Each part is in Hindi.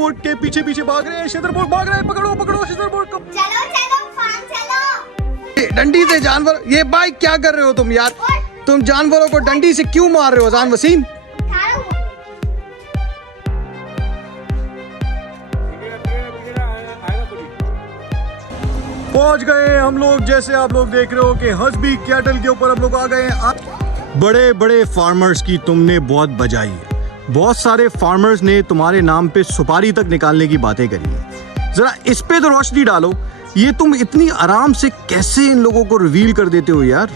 शेदरबोर्ड के पीछे पीछे भाग रहे हैं। शेदरबोर्ड भाग रहे हैं, पकड़ो पकड़ो शेदरबोर्ड को। चलो चलो फार्म चलो। डंडी से जानवर, ये भाई क्या कर रहे हो तुम यार? तुम जानवरों को डंडी से क्यों मार रहे हो अजान वसीम? पहुंच गए हम लोग, जैसे आप लोग देख रहे हो कि हस्बी कैटल के ऊपर हम लोग आ गए हैं। बड़े बड़े फार्मर्स की तुमने बहुत बजाई है, बहुत सारे फार्मर्स ने तुम्हारे नाम पे सुपारी तक निकालने की बातें करी है। जरा इस पे तो रोशनी डालो, ये तुम इतनी आराम से कैसे इन लोगों को रिवील कर देते हो यार?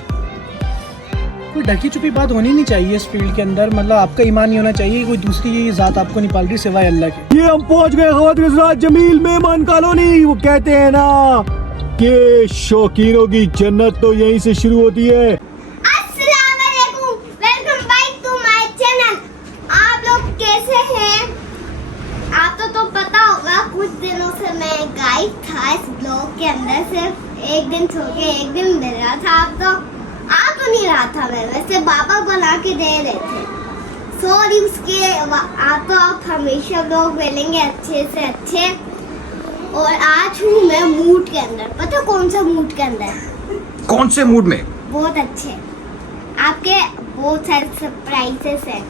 कोई ढकी छुपी बात होनी नहीं चाहिए इस फील्ड के अंदर। मतलब आपका ईमान नहीं होना चाहिए, कोई दूसरी जात आपको नहीं पाल रही सिवाय अल्लाह के। ये हम पहुंच गए खवातीन हज़रात जमील मेहमान कॉलोनी। वो कहते हैं ना कि शौकीनों की जन्नत तो यहीं से शुरू होती है। अस्सलाम वालेकुम, welcome back to my channel. आप लोग कैसे हैं? आपको तो पता होगा कुछ दिनों से मैं गायब था इस ब्लॉग के अंदर, सिर्फ एक दिन छोड़ के एक दिन मिल रहा था। आप तो आ तो नहीं रहा था मैं, वैसे बाबा बना के दे रहे थे। सॉरी उसके। आप हमेशा ब्लॉग मिलेंगे अच्छे से अच्छे। और आज हूँ मैं मूड के अंदर। पता कौन सा मूड के अंदर? कौन से मूड में? बहुत अच्छे, आपके बहुत सारे सरप्राइजेस हैं।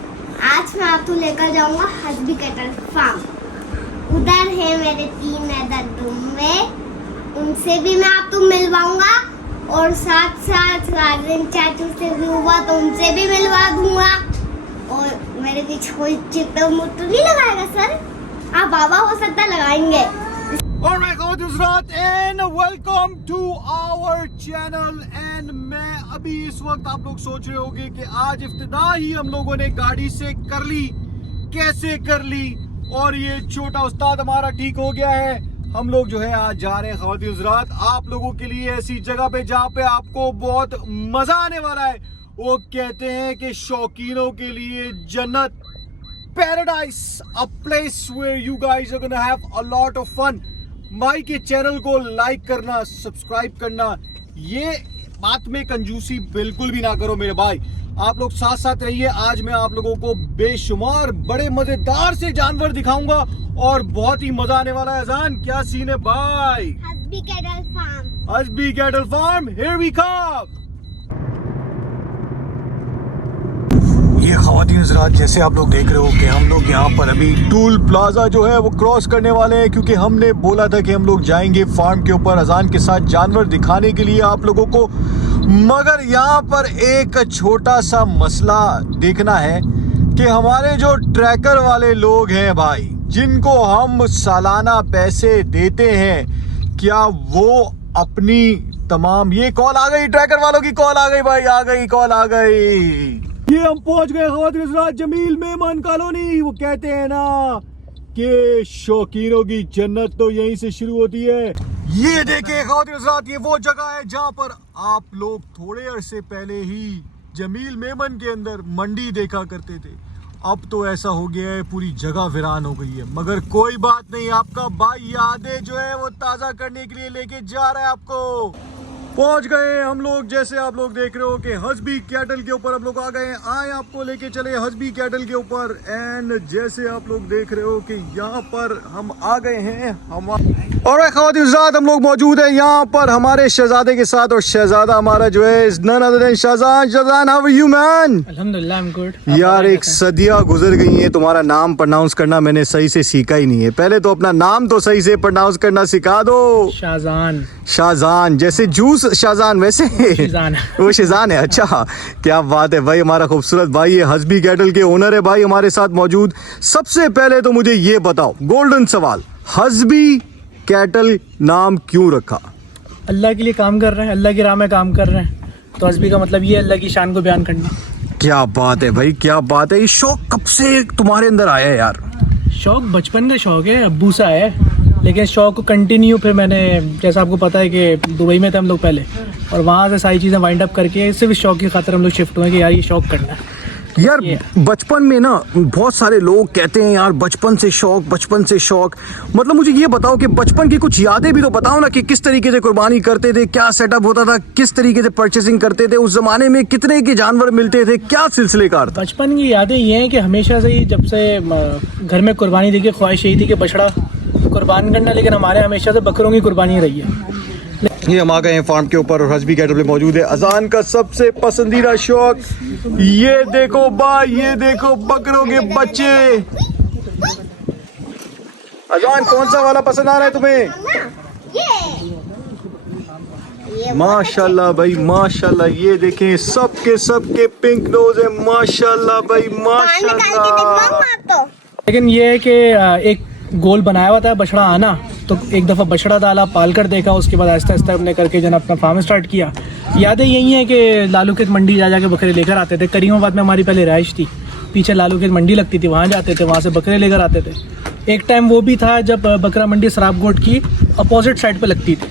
आज मैं आपको लेकर जाऊंगा हस्बी कैटल फार्म। उधर है मेरे 3 अदर दुम्बे, उनसे भी मैं आपको मिलवाऊंगा। और साथ साथ गार्डन चाचू से भी हुआ तो उनसे भी मिलवा दूंगा। और मेरे पीछे कोई चित्र मुट्टू नहीं लगाएगा सर? आप बाबा हो सकता लगाएंगे। Alright, and welcome to our channel। and मैं अभी इस वक्त आप लोग सोच रहे होंगे कि आज इफ्तिदा ही हम लोगों ने गाड़ी से कर ली, कैसे कर ली, और ये छोटा उस्ताद हमारा ठीक हो गया है। हम लोग जो है आज जा रहे हैं खवातीन हज़रात आप लोगों के लिए ऐसी जगह पे जहाँ पे आपको बहुत मजा आने वाला है। वो कहते हैं कि शौकीनों के लिए जन्नत, paradise, a place where you guys are gonna have a lot of fun. भाई के चैनल को लाइक करना, सब्सक्राइब करना, ये बात में कंजूसी बिल्कुल भी ना करो मेरे भाई। आप लोग साथ साथ रहिए। आज मैं आप लोगों को बेशुमार बड़े मजेदार से जानवर दिखाऊंगा और बहुत ही मजा आने वाला है। अजान क्या सीन है भाई? Hasbi cattle farm, Hasbi cattle farm, here we come. ये खवातीन हज़रात जैसे आप लोग देख रहे हो कि हम लोग यहाँ पर अभी टूल प्लाजा जो है वो क्रॉस करने वाले हैं, क्योंकि हमने बोला था कि हम लोग जाएंगे फार्म के ऊपर अजान के साथ जानवर दिखाने के लिए आप लोगों को। मगर यहाँ पर एक छोटा सा मसला देखना है कि हमारे जो ट्रैकर वाले लोग हैं भाई, जिनको हम सालाना पैसे देते हैं, क्या वो अपनी तमाम, ये कॉल आ गई, ट्रैकर वालों की कॉल आ गई भाई, आ गई कॉल आ गई। ये हम पहुंच गए खवातीन हज़रात जमील मेहमान कॉलोनी। वो कहते हैं ना कि शौकीनों की जन्नत तो यहीं से शुरू होती है। ये देखे खवातीन हज़रात, ये वो जगह है जहाँ पर आप लोग थोड़े अरसे पहले ही जमील मेमन के अंदर मंडी देखा करते थे। अब तो ऐसा हो गया है पूरी जगह वीरान हो गई है, मगर कोई बात नहीं, आपका भाई यादें जो है वो ताज़ा करने के लिए लेके जा रहा है आपको। पहुंच गए हम लोग, जैसे आप लोग देख रहे हो कि हस्बी कैटल के ऊपर हम लोग आ गए हैं। आए आपको लेके चले हस्बी कैटल के ऊपर। एंड जैसे आप लोग देख रहे हो कि यहाँ पर हम आ गए हैं। और खवातीन हज़रात हम लोग मौजूद हैं यहाँ पर हमारे शहजादे के साथ, और शहजादा हमारा जो है none other than Shahjan. Shahjan, how are you man? अल्हम्दुलिल्लाह, आई एम गुड। यार एक सदियां गुजर गई हैं, तुम्हारा नाम प्रोनाउंस करना मैंने सही से सीखा ही नहीं है। पहले तो अपना नाम तो सही से प्रोनाउंस करना सिखा दो। शाहजान। शाहजान, जैसे जूस शाहजान वैसे शिजान। वो शिजान है। अच्छा, क्या बात है भाई, हमारा खूबसूरत भाई ये हस्बी कैटल के ओनर है भाई हमारे साथ मौजूद। सबसे पहले तो मुझे ये बताओ, गोल्डन सवाल, हस्बी कैटल नाम क्यों रखा? अल्लाह के लिए काम कर रहे हैं, अल्लाह की राह में काम कर रहे हैं, तो हस्बी का मतलब ये अल्लाह की शान को बयान करना। क्या बात है भाई, क्या बात है। ये शौक कब से तुम्हारे अंदर आया है यार? शौक बचपन का शौक है, अब्बू सा है, लेकिन शौक को कंटिन्यू फिर मैंने, जैसा आपको पता है कि दुबई में थे हम लोग पहले, और वहाँ से सारी चीज़ें वाइंड अप करके सिर्फ शौक की खातिर हम लोग शिफ्ट हुए कि यार ये शौक करना है। यार बचपन में ना बहुत सारे लोग कहते हैं यार बचपन से शौक, मतलब मुझे ये बताओ कि बचपन की कुछ यादें भी तो बताओ ना कि किस तरीके से कुर्बानी करते थे, क्या सेटअप होता था, किस तरीके से परचेसिंग करते थे, उस जमाने में कितने के जानवर मिलते थे, क्या सिलसिलेकार था? बचपन की यादें ये हैं कि हमेशा से ही जब से घर में कुर्बानी देखी ख्वाहिश यही थी कि बछड़ा कुर्बान करना, लेकिन हमारे हमेशा से बकरों की कुर्बानी रही है। ये हम आ गए हैं फार्म के ऊपर और हसबी कैटल पे मौजूद है अजान का सबसे पसंदीदा शौक। ये देखो भाई, ये देखो बकरों के बच्चे। अजान कौन सा वाला पसंद आ रहा है तुम्हें? ये माशाल्लाह भाई माशाल्लाह, ये देखें सबके पिंक नोज है, माशाल्लाह भाई माशाल्लाह। लेकिन ये है कि एक गोल बनाया हुआ था बछड़ा आना, तो एक दफ़ा बछड़ा डाला, पाल कर देखा, उसके बाद आहिस्ता आहिस्ता हमने करके जन अपना फार्म स्टार्ट किया। यादें यही हैं कि लालू खेत मंडी जा जाके बकरे लेकर आते थे। करीमाबाद में हमारी पहले रहाइश थी, पीछे लालू खेत मंडी लगती थी, वहाँ जाते थे, वहाँ से बकरे लेकर आते थे। एक टाइम वो भी था जब बकरा मंडी सराबगोट की अपोजिट साइड पर लगती थी,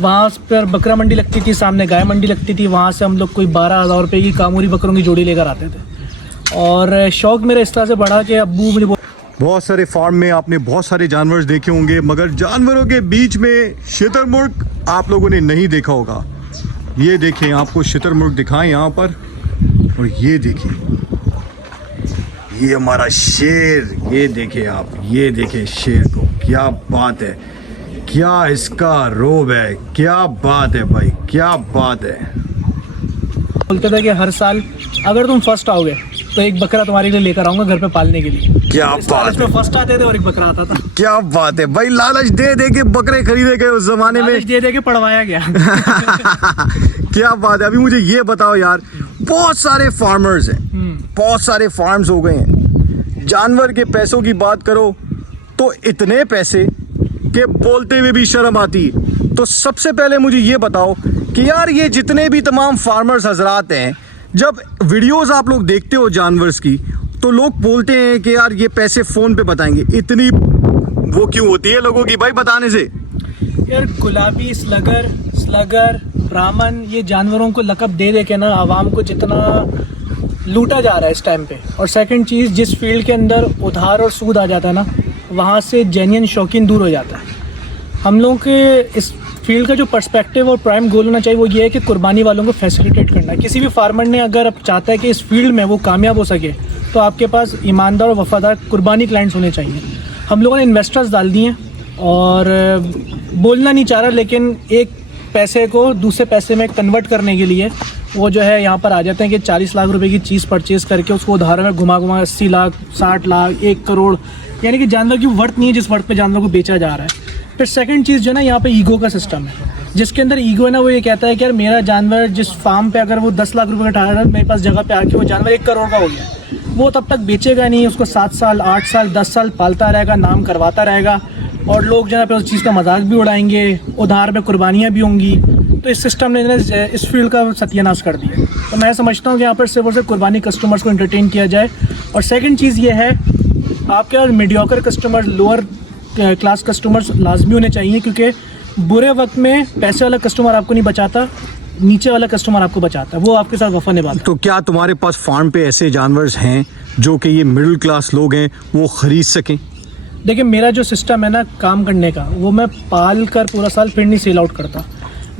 वहाँ पर बकरा मंडी लगती थी, सामने गाय मंडी लगती थी, वहाँ से हम लोग कोई 12,000 रुपये की कामूरी बकरों की जोड़ी लेकर आते थे। और शौक़ मेरा इस तरह से बढ़ा कि अब्बू मुझे बहुत सारे फार्म में आपने बहुत सारे जानवर देखे होंगे, मगर जानवरों के बीच में शुतुरमुर्ग आप लोगों ने नहीं देखा होगा। ये देखें, आपको शुतुरमुर्ग दिखाएं यहाँ पर, और ये देखें, ये हमारा शेर, ये देखें आप, ये देखें शेर को, क्या बात है, क्या इसका रोब है, क्या बात है भाई, क्या बात है। बोलते थे कि हर साल अगर तुम फर्स्ट आओगे तो एक बकरा तुम्हारे लिए लेकर आऊंगा घर पे पालने के लिए। क्या बात है, फर्स्ट आते थे और एक बकरा आता था। क्या बात है भाई, लालच दे दे के बकरे खरीदे गए उस जमाने में, दे दे के पढ़वाया गया। क्या बात है। अभी मुझे ये बताओ यार, बहुत सारे फार्मर्स हैं, बहुत सारे फार्म्स हो गए हैं, जानवर के पैसों की बात करो तो इतने पैसे कि बोलते हुए भी शर्म आती है। तो सबसे पहले मुझे ये बताओ कि यार ये जितने भी तमाम फार्मर्स हजरात हैं, जब वीडियोस आप लोग देखते हो जानवर्स की, तो लोग बोलते हैं कि यार ये पैसे फ़ोन पे बताएंगे, इतनी वो क्यों होती है लोगों की भाई बताने से? यार गुलाबी, स्लगर, ब्राह्मण, ये जानवरों को लकब दे दे के ना आवाम को जितना लूटा जा रहा है इस टाइम पे। और सेकंड चीज़, जिस फील्ड के अंदर उधार और सूद आ जाता है ना, वहाँ से जेन्युइन शौकीन दूर हो जाता है। हम लोगों के इस फील्ड का जो पर्सपेक्टिव और प्राइम गोल होना चाहिए वो ये है कि कुर्बानी वालों को फैसिलिटेट करना है। किसी भी फार्मर ने अगर अब चाहता है कि इस फील्ड में वो कामयाब हो सके, तो आपके पास ईमानदार और वफादार कुर्बानी क्लाइंट्स होने चाहिए। हम लोगों ने इन्वेस्टर्स डाल दिए हैं, और बोलना नहीं चाह रहा, लेकिन एक पैसे को दूसरे पैसे में कन्वर्ट करने के लिए वो जो है यहाँ पर आ जाते हैं कि 40 लाख रुपए की चीज़ परचेज़ करके उसको उधार में घुमा 80 लाख, 60 लाख, 1 करोड़, यानी कि जानवर की वर्थ नहीं है जिस वर्थ पे जानवर को बेचा जा रहा है। फिर सेकंड चीज़ जो है ना, यहाँ पे ईगो का सिस्टम है, जिसके अंदर ईगो है ना, वो ये कहता है कि यार मेरा जानवर जिस फार्म पे अगर वो 10 लाख रुपए का ठहरा है, मेरे पास जगह पे आके वो जानवर 1 करोड़ का हो गया, वो तब तक बेचेगा नहीं, उसको 7 साल, 8 साल, 10 साल पालता रहेगा, नाम करवाता रहेगा, और लोग जो है उस चीज़ का मजाक भी उड़ाएंगे, उधार में कुर्बानियाँ भी होंगी। तो इस सिस्टम ने इस फील्ड का सत्यानाश कर दिया। तो मैं समझता हूँ कि यहाँ पर सिर्फ और सिर्फ कुर्बानी कस्टमर्स को एंटरटेन किया जाए। और सेकंड चीज़ ये है, आपके पास mediocre customer, lower class customers लाजमी होने चाहिए, क्योंकि बुरे वक्त में पैसे वाला कस्टमर आपको नहीं बचाता, नीचे वाला कस्टमर आपको बचाता है, वो आपके साथ वफा निभाता है। तो क्या तुम्हारे पास फार्म पे ऐसे जानवर हैं जो कि ये मिडिल क्लास लोग हैं वो ख़रीद सकें? देखिए, मेरा जो सिस्टम है ना काम करने का, वो मैं पाल कर पूरा साल फिर नहीं सेल आउट करता।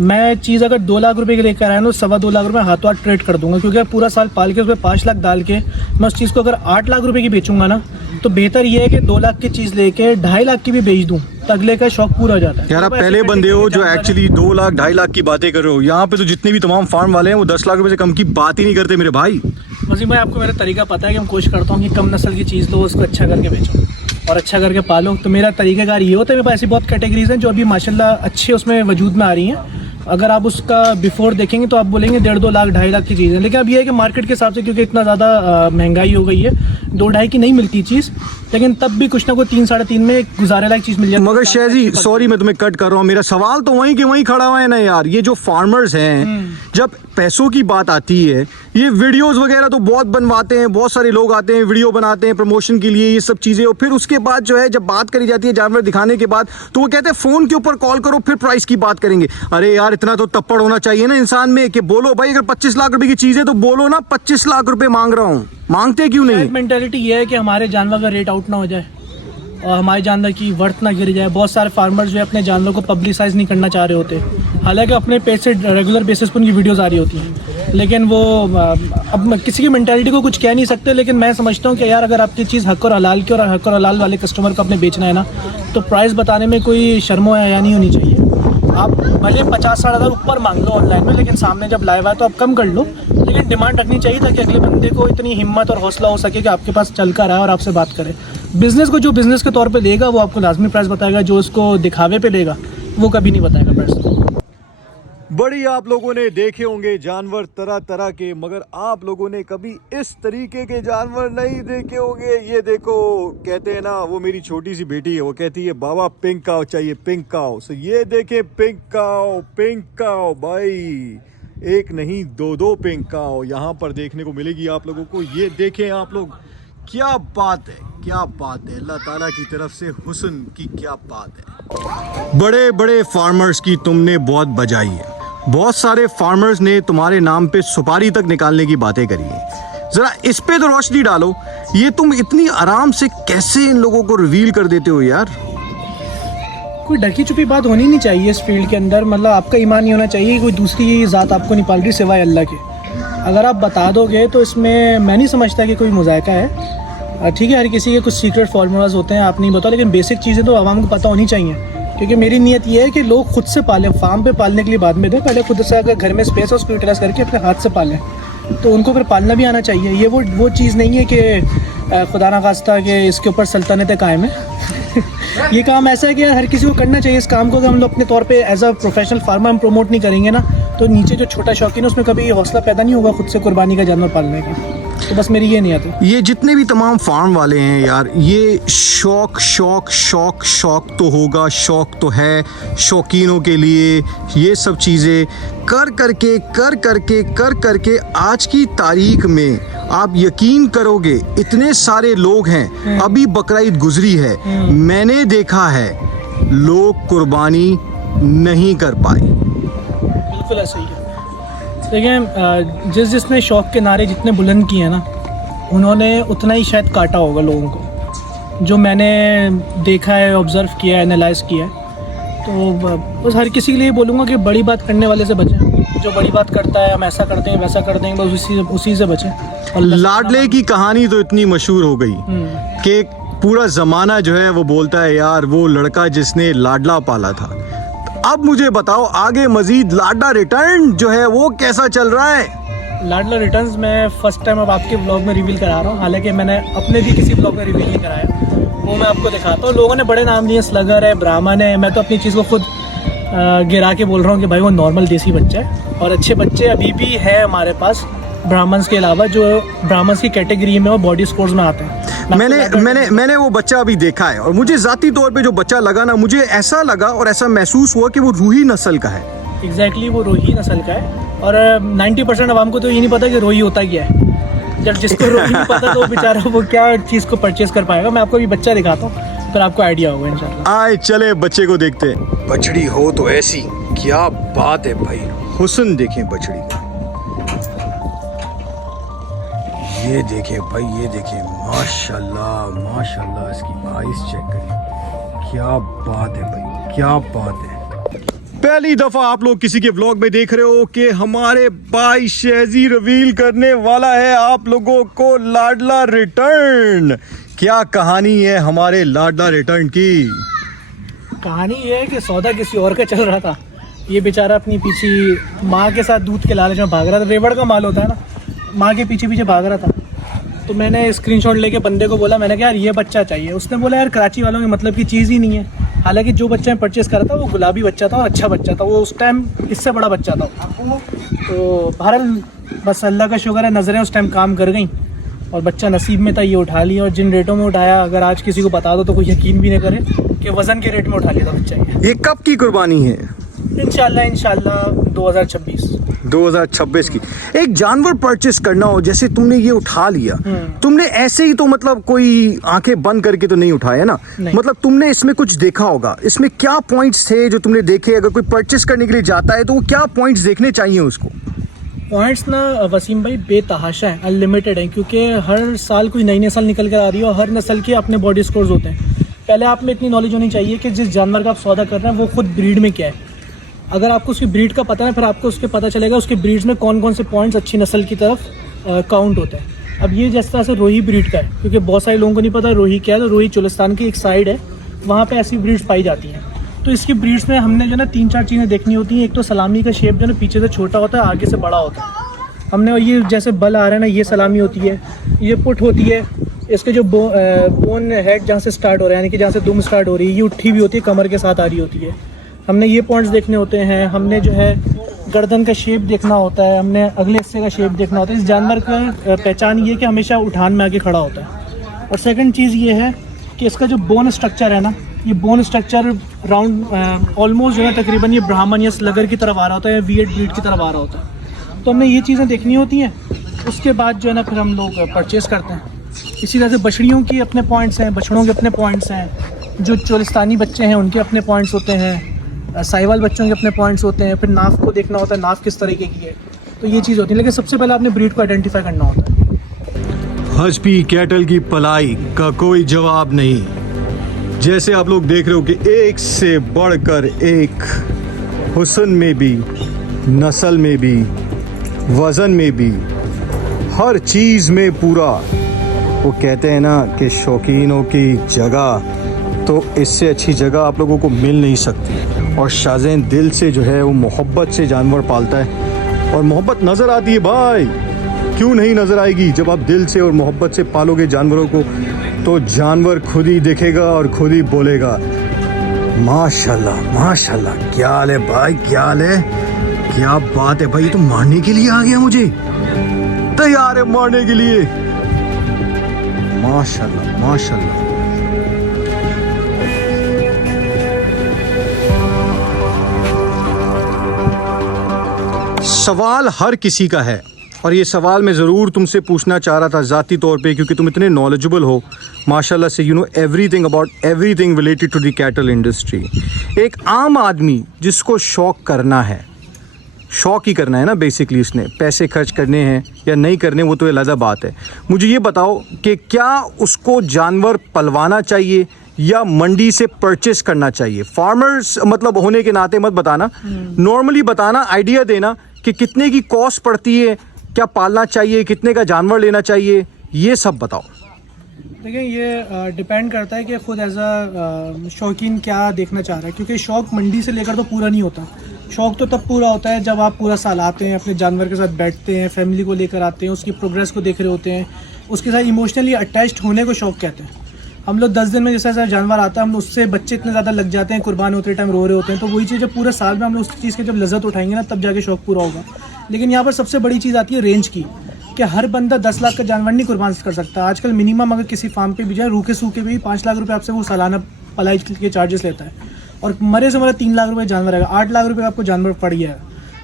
मैं चीज़ अगर 2 लाख रुपए की लेकर आया ना, तो 2.25 लाख रुपए हाथों हाथ ट्रेड कर दूंगा, क्योंकि पूरा साल पाल के उसमें 5 लाख डाल के मैं उस चीज़ को अगर 8 लाख रुपए की बेचूंगा ना, तो बेहतर ये है कि 2 लाख की चीज़ लेके 2.5 लाख की भी बेच दूँ, तो अगले का शौक पूरा हो जाता है। यार आप पहले बंदे हो जो एक्चुअली 2 लाख 2.5 लाख की बातें कर रहे हो। यहाँ पे तो जितने भी तमाम फार्म वाले हैं वो 10 लाख रुपए से कम की बात ही नहीं करते मेरे भाई। वसीम भाई, आपको मेरा तरीका पता है कि मैं कोशिश करता हूँ कि कम नस्ल की चीज़ लो, उसको अच्छा करके बेचो और अच्छा करके पालो। तो मेरा तरीक़ाकार ये होता है। मेरे पास ऐसी बहुत कैटेगरीज हैं जो अभी माशाल्लाह अच्छे उसमें वजूद में आ रही हैं। अगर आप उसका बिफोर देखेंगे तो आप बोलेंगे 1.5-2 लाख 2.5 लाख की चीज़ है, लेकिन अब ये है कि मार्केट के हिसाब से क्योंकि इतना ज़्यादा महंगाई हो गई है, 2-2.5 की नहीं मिलती चीज़, लेकिन तब भी कुछ ना कुछ 3-3.5 में गुजारे लायक चीज़ मिल जाती है। मगर शहजी, सॉरी मैं तुम्हें कट कर रहा हूँ, मेरा सवाल तो वहीं के वहीं खड़ा हुआ है ना यार। ये जो फार्मर्स हैं, जब पैसों की बात आती है, ये वीडियोस वगैरह तो बहुत बनवाते हैं, बहुत सारे लोग आते हैं, वीडियो बनाते हैं प्रमोशन के लिए, ये सब चीज़ें, और फिर उसके बाद जो है जब बात करी जाती है जानवर दिखाने के बाद, तो वो कहते हैं फ़ोन के ऊपर कॉल करो फिर प्राइस की बात करेंगे। अरे यार, यार इतना तो तप्पड़ होना चाहिए ना इंसान में कि बोलो भाई अगर 25 लाख रुपए की चीज है तो बोलो ना 25 लाख रुपए मांग रहा हूँ। मांगते क्यों नहीं? मेंटालिटी ये है कि हमारे जानवर का रेट आउट ना हो जाए और हमारे जानवर की वर्थ ना गिर जाए। बहुत सारे फार्मर्स जो है अपने जानवर को पब्लिसाइज नहीं करना चाह रहे होते, हालांकि अपने पेज से रेगुलर बेसिस पर उनकी वीडियोस आ रही होती हैं, लेकिन वो अब किसी की मेंटालिटी को कुछ कह नहीं सकते। लेकिन मैं समझता हूँ कि यार अगर आपकी चीज़ हक और हलाल की और हक और हलाल वाले कस्टमर को अपने बेचना है ना, तो प्राइस बताने में कोई शर्मो या नहीं होनी चाहिए। आप भले 50-60 हज़ार ऊपर मांग लो ऑनलाइन में, लेकिन सामने जब लाइव आए तो आप कम कर लो, लेकिन डिमांड रखनी चाहिए ताकि अगले बंदे को इतनी हिम्मत और हौसला हो सके कि आपके पास चल कर आए और आपसे बात करे। बिजनेस को जो बिजनेस के तौर पे लेगा वो आपको लाजमी प्राइस बताएगा, जो उसको दिखावे पे लेगा वो कभी नहीं बताएगा प्राइस। बड़ी आप लोगों ने देखे होंगे जानवर तरह तरह के, मगर आप लोगों ने कभी इस तरीके के जानवर नहीं देखे होंगे। ये देखो, कहते हैं ना, वो मेरी छोटी सी बेटी है, वो कहती है बाबा पिंक काऊ चाहिए, पिंक काऊ। सो ये देखे पिंक काऊ भाई, एक नहीं दो पिंक काऊ यहाँ पर देखने को मिलेगी आप लोगों को। ये देखें आप लोग, क्या बात है, क्या बात है। अल्लाह ताला की तरफ से हुस्न की क्या बात है। बड़े बड़े फार्मर्स की तुमने बहुत बजाई है, बहुत सारे फार्मर्स ने तुम्हारे नाम पे सुपारी तक निकालने की बातें करी है। जरा इस पे तो रोशनी डालो, ये तुम इतनी आराम से कैसे इन लोगों को रिवील कर देते हो यार? कोई ढकी छुपी बात होनी नहीं चाहिए इस फील्ड के अंदर। मतलब आपका ईमान नहीं होना चाहिए, कोई दूसरी ज़ात आपको नहीं पाल रही सिवाय अल्लाह के। अगर आप बता दोगे तो इसमें मैं नहीं समझता कि कोई मुज़ायका है। ठीक है, हर किसी के कुछ सीक्रेट फॉर्मूलाज होते हैं, आप नहीं बताओ, लेकिन बेसिक चीज़ें तो आवाम को पता होनी चाहिए। क्योंकि मेरी नीयत ये है कि लोग खुद से पालें, फार्म पे पालने के लिए बाद में दें, पहले खुद से अगर घर में स्पेस हो उसको यूटिलाइज करके अपने हाथ से पालें, तो उनको फिर पालना भी आना चाहिए। ये वो चीज़ नहीं है कि खुदा ना खास्ता कि इसके ऊपर सल्तनतें कायम है। ये काम ऐसा है कि यार हर किसी को करना चाहिए इस काम को। अगर हम लोग अपने तौर पे एज अ प्रोफेशनल फार्मर हम प्रमोट नहीं करेंगे ना, तो नीचे जो छोटा शौकीन है उसमें कभी हौसला पैदा नहीं होगा खुद से कुर्बानी का जानवर पालने का। तो बस मेरी ये नियत है। ये जितने भी तमाम फार्म वाले हैं यार, ये शौक शौक शौक शौक तो होगा, शौक तो है शौकीनों के लिए। ये सब चीज़ें कर करके आज की तारीख में आप यकीन करोगे इतने सारे लोग हैं। अभी बकरीद गुजरी है, मैंने देखा है लोग कुर्बानी नहीं कर पाए। बिल्कुल ऐसा ही है। देखिए, जिसने शौक़ के नारे जितने बुलंद किए हैं ना, उन्होंने उतना ही शायद काटा होगा लोगों को। जो मैंने देखा है, ऑब्ज़र्व किया है, एनालाइज़ किया है, तो बस हर किसी के लिए बोलूँगा कि बड़ी बात करने वाले से बचें। जो बड़ी बात करता है हम ऐसा कर देंगे वैसा कर देंगे, बस उसी से बचें। और लाडले की कहानी तो इतनी मशहूर हो गई कि पूरा ज़माना जो है वो बोलता है यार वो लड़का जिसने लाडला पाला था। अब मुझे बताओ आगे मजीद लाडला रिटर्न जो है वो कैसा चल रहा है? लाडला रिटर्न्स मैं फर्स्ट टाइम अब आपके ब्लॉग में रिवील करा रहा हूँ, हालांकि मैंने अपने भी किसी ब्लॉग में रिवील नहीं कराया, वो मैं आपको दिखाता हूँ। लोगों ने बड़े नाम दिए, स्लगर है, ब्राह्मण है। मैं तो अपनी चीज़ को खुद गिरा के बोल रहा हूँ कि भाई वो नॉर्मल देसी बच्चा है। और अच्छे बच्चे अभी भी है हमारे पास ब्राह्मण्स के अलावा, जो ब्राह्मण्स की कैटेगरी में और बॉडी स्पोर्ट्स में आते हैं। मैंने वो बच्चा अभी देखा है और मुझे ज़ाती तौर पे जो बच्चा लगा ना, मुझे ऐसा लगा और ऐसा महसूस हुआ कि वो रूही नस्ल का है। एग्जैक्टली वो रोही नस्ल का है। और 90% आवाम को तो ये नहीं पता कि रोही होता क्या है। जब जिसको रोही नहीं पता तो वो बेचारा वो क्या चीज़ को परचेज कर पाएगा। मैं आपको अभी बच्चा दिखाता हूँ, फिर आपको आइडिया होगा इंशाल्लाह। आए चले बच्चे को देखते हैं। बछड़ी हो तो ऐसी, क्या बात है भाई, हुस्न देखें बछड़ी का। ये देखें भाई, ये देखें, माशाल्लाह माशाल्लाह, इसकी आइस चेक करें, क्या बात है भाई, क्या बात है। पहली दफा आप लोग किसी के व्लॉग में देख रहे हो कि हमारे भाई शेजी रिवील करने वाला है आप लोगों को लाडला रिटर्न। क्या कहानी है हमारे लाडला रिटर्न की? कहानी ये है कि सौदा किसी और का चल रहा था। ये बेचारा अपनी पीछे माँ के साथ दूध के लालच में भाग रहा था। रेवड़ का माल होता है ना, माँ के पीछे पीछे भाग रहा था। तो मैंने स्क्रीनशॉट लेके बंदे को बोला, मैंने कहा यार ये बच्चा चाहिए। उसने बोला यार कराची वालों के मतलब की चीज़ ही नहीं है। हालांकि जो बच्चा मैं परचेस करा था वो गुलाबी बच्चा था और अच्छा बच्चा था, वो उस टाइम इससे बड़ा बच्चा था। तो बहरहाल बस अल्लाह का शुक्र है, नज़रें उस टाइम काम कर गई और बच्चा नसीब में था, ये उठा लिया। और जिन रेटों में उठाया, अगर आज किसी को बता दो तो कोई यकीन भी नहीं करे कि वज़न के रेट में उठा लिया था बच्चा। ये कब की कुर्बानी है? इंशाल्लाह 2026 की। एक जानवर परचेस करना हो, जैसे तुमने ये उठा लिया, तुमने ऐसे ही तो मतलब कोई आंखें बंद करके तो नहीं उठाया ना, नहीं। मतलब तुमने इसमें कुछ देखा होगा। इसमें क्या पॉइंट्स थे जो तुमने देखे? अगर कोई परचेस करने के लिए जाता है तो वो क्या पॉइंट्स देखने चाहिए उसको? पॉइंट्स ना वसीम भाई बेतहाशा हैं, अनलिमिटेड हैं, क्योंकि हर साल कोई नई नस्ल निकल कर आ रही है और हर नस्ल के अपने बॉडी स्कोर्स होते हैं। पहले आप में इतनी नॉलेज होनी चाहिए कि जिस जानवर का आप सौदा कर रहे हैं वो खुद ब्रीड में क्या है। अगर आपको उसकी ब्रीड का पता है, फिर आपको उसके पता चलेगा उसके ब्रीड्स में कौन कौन से पॉइंट्स अच्छी नस्ल की तरफ काउंट होते हैं। अब ये जिस तरह से रोही ब्रीड का है, क्योंकि बहुत सारे लोगों को नहीं पता रोही क्या है, तो रोही चुलिस्तान की एक साइड है, वहाँ पे ऐसी ब्रीड्स पाई जाती हैं। तो इसकी ब्रीड्स में हमने जो ना 3-4 चीज़ें देखनी होती हैं। एक तो सलामी का शेप जो ना पीछे से छोटा होता है, आगे से बड़ा होता है। हमने ये जैसे बल आ रहा है ना, ये सलामी होती है, ये पुट होती है। इसके जो बोन हेड जहाँ से स्टार्ट हो रहा है, यानी कि जहाँ से दुम स्टार्ट हो रही है, ये उठी हुई होती है, कमर के साथ आ रही होती है। हमने ये पॉइंट्स देखने होते हैं। हमने जो है गर्दन का शेप देखना होता है, हमने अगले हिस्से का शेप देखना होता है। इस जानवर का पहचान ये कि हमेशा उठान में आके खड़ा होता है। और सेकंड चीज़ ये है कि इसका जो बोन स्ट्रक्चर है ना, ये बोन स्ट्रक्चर राउंड ऑलमोस्ट जो है तकरीबन ये ब्राह्मण या स्लगर की तरफ आ रहा होता है, या वीएट ब्रीड की तरफ आ रहा होता है। तो हमने ये चीज़ें देखनी होती हैं। उसके बाद जो है ना फिर हम लोग परचेज़ करते हैं। इसी तरह से बछड़ियों की अपने पॉइंट्स हैं, बछड़ों के अपने पॉइंट्स हैं, जो चोलिस्तानी बच्चे हैं उनके अपने पॉइंट्स होते हैं, साहिवाल बच्चों के अपने पॉइंट्स होते हैं। फिर नाफ को देखना होता है, नाफ किस तरीके की है, तो ये चीज़ होती है। लेकिन सबसे पहले आपने ब्रीड को आइडेंटिफाई करना होता है। हजपी कैटल की पलाई का कोई जवाब नहीं। जैसे आप लोग देख रहे हो कि एक से बढ़कर एक, हुस्न में भी, नस्ल में भी, वज़न में भी, हर चीज़ में पूरा। वो कहते हैं ना कि शौकीनों की जगह, तो इससे अच्छी जगह आप लोगों को मिल नहीं सकती। और शाहज़ैन दिल से जो है वो मोहब्बत से जानवर पालता है, और मोहब्बत नज़र आती है भाई। क्यों नहीं नज़र आएगी? जब आप दिल से और मोहब्बत से पालोगे जानवरों को, तो जानवर खुद ही दिखेगा और खुद ही बोलेगा माशाल्लाह माशाल्लाह। क्या हाल है भाई, क्या हाल है, क्या बात है भाई। ये तो मारने के लिए आ गया, मुझे तैयार है मारने के लिए। माशाल्लाह माशाल्लाह। सवाल हर किसी का है, और ये सवाल मैं ज़रूर तुमसे पूछना चाह रहा था ज़ाती तौर पे, क्योंकि तुम इतने नॉलेजेबल हो माशाल्लाह से, you know everything about everything related to the cattle industry. एक आम आदमी जिसको शौक़ करना है, शौक़ ही करना है ना बेसिकली, उसने पैसे खर्च करने हैं या नहीं करने वो तो अलग बात है। मुझे ये बताओ कि क्या उसको जानवर पलवाना चाहिए या मंडी से परचेस करना चाहिए? फार्मर्स मतलब होने के नाते मत बताना, नॉर्मली बताना, आइडिया देना कि कितने की कॉस्ट पड़ती है, क्या पालना चाहिए, कितने का जानवर लेना चाहिए, ये सब बताओ। देखिए ये डिपेंड करता है कि खुद एज अ शौकीन क्या देखना चाह रहा है, क्योंकि शौक़ मंडी से लेकर तो पूरा नहीं होता। शौक़ तो तब पूरा होता है जब आप पूरा साल आते हैं, अपने जानवर के साथ बैठते हैं, फैमिली को लेकर आते हैं, उसकी प्रोग्रेस को देख रहे होते हैं, उसके साथ इमोशनली अटैच्ड होने को शौक़ कहते हैं। हम लोग 10 दिन में जैसा जैसा जानवर आता है, हम उससे बच्चे इतने ज़्यादा लग जाते हैं, कुर्बान होते टाइम रो रहे होते हैं। तो वही चीज़ जब पूरे साल में हम लोग उस चीज़ की जब लज्जत उठाएंगे ना, तब जाके शौक़ पूरा होगा। लेकिन यहाँ पर सबसे बड़ी चीज़ आती है रेंज की, कि हर बंदा 10 लाख का जानवर नहीं कुर्बान कर सकता। आजकल मिनिमम अगर किसी फार्म पे भी जाए, रूखे सूखे भी 5 लाख रुपये आपसे वो सालाना पलाई के चार्जेस लेता है, और मरे से मरे 3 लाख रुपये जानवर आएगा, 8 लाख रुपये आपको जानवर पड़ गया है।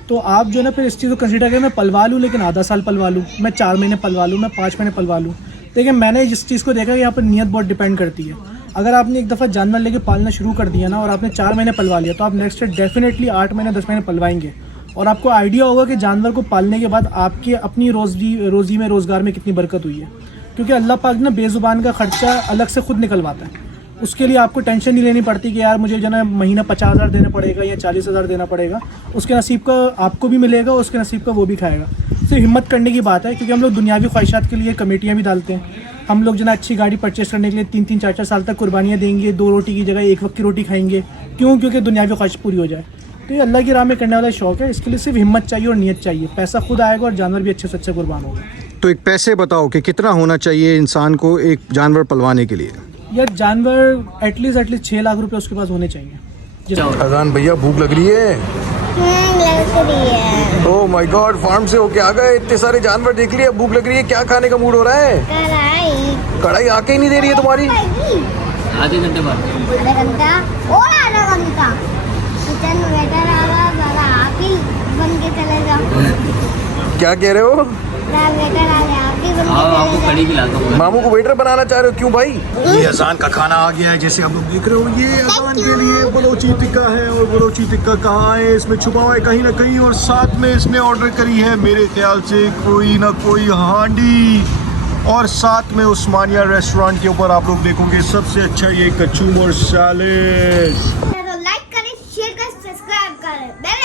तो आप जो है ना फिर इस चीज़ को कंसिडर करें, मैं पलवा लूँ लेकिन आधा साल पलवा लूँ, मैं 4 महीने पलवा लूँ, मैं 5 महीने पलवा लूँ। देखिए मैंने जिस चीज़ को देखा, यहाँ पर नीयत बहुत डिपेंड करती है। अगर आपने एक दफ़ा जानवर लेके पालना शुरू कर दिया ना, और आपने 4 महीने पलवा लिया, तो आप नेक्स्ट डेफिनेटली 8 महीने 10 महीने पलवाएंगे। और आपको आइडिया होगा कि जानवर को पालने के बाद आपके अपनी रोज़ी में, रोज़गार में कितनी बरकत हुई है। क्योंकि अल्लाह पाक ना बेज़ुबान का ख़र्चा अलग से खुद निकलवाता है। उसके लिए आपको टेंशन नहीं लेनी पड़ती कि यार मुझे जो है महीना 50,000 देना पड़ेगा या 40,000 देना पड़ेगा। उसके नसीब का आपको भी मिलेगा, उसके नसीब का वो भी खाएगा। सिर्फ हिम्मत करने की बात है, क्योंकि हम लोग दुनियावी ख्वाहिशात के लिए कमेटियाँ भी डालते हैं। हम लोग जो ना अच्छी गाड़ी परचेस करने के लिए 3-3, 4-4 साल तक कुर्बानियाँ देंगे, 2 रोटी की जगह 1 वक्त की रोटी खाएंगे। क्यों? क्योंकि दुनियावी ख्वाहिश पूरी हो जाए। तो ये अल्लाह की राह में करने वाला शौक़ है। इसके लिए सिर्फ हिम्मत चाहिए और नीयत चाहिए, पैसा खुद आएगा और जानवर भी अच्छे से अच्छे कुर्बान होगा। तो एक पैसे बताओ कि कितना होना चाहिए इंसान को एक जानवर पलवाने के लिए? यार जानवर एटलीस्ट 6 लाख रुपए उसके पास होने चाहिए। अजान भैया भूख लग रही है? लग रही है। ओह माय गॉड, फार्म से होके आ गए, इतने सारे जानवर देख लिए, भूख लग रही है, क्या खाने का मूड हो रहा है? कढ़ाई आके ही नहीं दे रही है तुम्हारी। आधे घंटे बाद, आधा घंटा और आधा घंटा किचन वेटर आ रहा क्या कह रहे हो? मैं वेटर आ गया आपकी आपको कड़ी खिलाता हूँ। मामू को वेटर बनाना चाह रहे हो? क्यों भाई? ये अजान का खाना आ गया है, जैसे आप लोग देख रहे हो। ये अजान के लिए बलोची टिक्का है, और बलोची टिक्का कहाँ है? इसमें छुपा हुआ है कहीं ना कहीं। और साथ में इसने ऑर्डर करी है मेरे ख्याल से कोई ना कोई हांडी, और साथ में उस्मानिया रेस्टोरेंट के ऊपर आप लोग देखोगे सबसे अच्छा ये कचूम और सैलेड। तो लाइक करें, शेयर करें, सब्सक्राइब करें, बेल